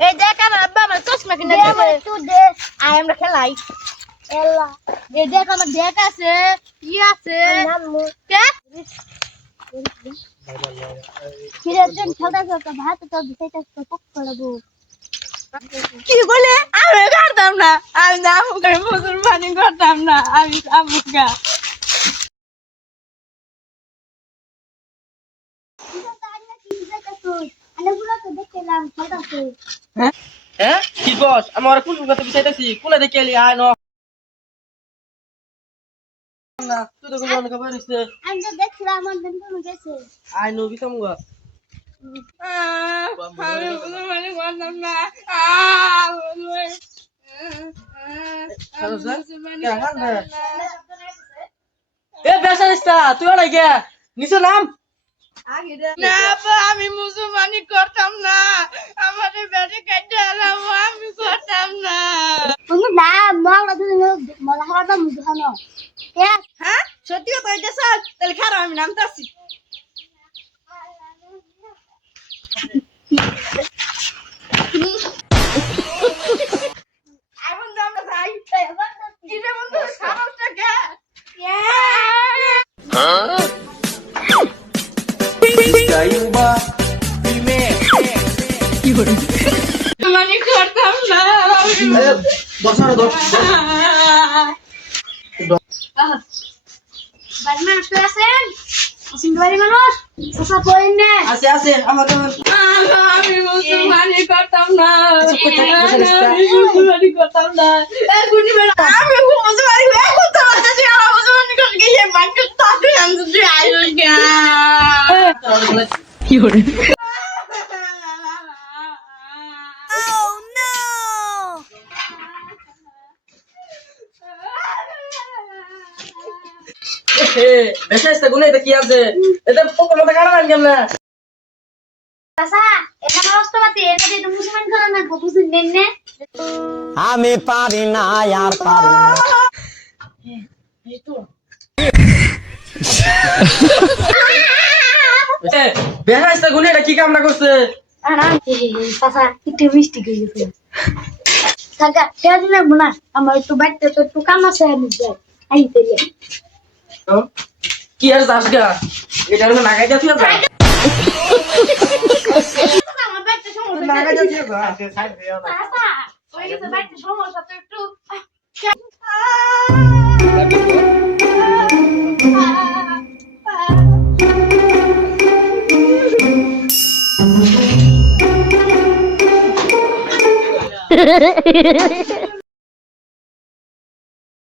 এই দেখ আমার আব্বা আমার চশমা কিনে দিয়েছে তুই দে আয় আমরা খেলাই এলা এই দেখ আমার দেখ আছে কি আছে কে কিরে তুই খেলতে খেলতে ভাত তো দিতেছ তো পক করব কি বলে আমি করতাম না আমি আমুকে মুসলমানি করতাম না আমি আমুকা হ্যাঁ কি বস আমার কোন কথা বিষয়টাছি কোন দেখে এলি আয় ন না তুই তো কোন খবর হইছে আমি তো দেখছিলাম আমার দিন কোন গেছে আয় নবি কামগা আমি মুসলমানি করতাম না এ বেসারিস্তা তুই ওরা গিয়া নিচে নাম না আমি মুসলমানি করতাম না আমাদের বেড়ে কেটে এলাম আমি করতাম না তুমি না মলা তুমি মলা হারাটা মুসলমান হ্যাঁ সত্যি কথা কইতেছ তাহলে খারাপ আমি নামতাছি এখন তো আমরা যাই কি রে বন্ধু সাহসটা কে মানে করতাম না দশার দশ বাড়ি মানুষ তো আছেন আসেন বাড়ি মানুষ সসা কইন না আছে আছে আমাকে আমি মুসলমানি করতাম না আমি মুসলমানি করতাম না এ গুনি বেড়া আমি মুসলমানি করতাম না যে আমার মুসলমানি করে গিয়ে মাকে তাতে আমি যে আইলো গা কি করে বেসারিস্তা গুনে এটা কি আছে এটা পোকা মতো কাটা না কেমন চাচা এটা বাস্তবতে এটা দিয়ে মুসলমান করে না বুঝুন নেন নে আমি পারি না আর পারি না বেসারিস্তা গুনে এটা কি কামনা করছে আরাম চাচা একটু মিষ্টি করে গেছে কাকা তেজ লাগবো না আমার একটু বাইতে তো একটু কাম আছে আমি যাই আইতে কি আর যাস গা এটা হলো নাগাই যাচ্ছি না আমার বাইতে সমস্যা নাগাই যাচ্ছি না সাইড দিও না চাচা ওই গেছে বাইতে সমস্যা তো একটু Ha ha ha ha!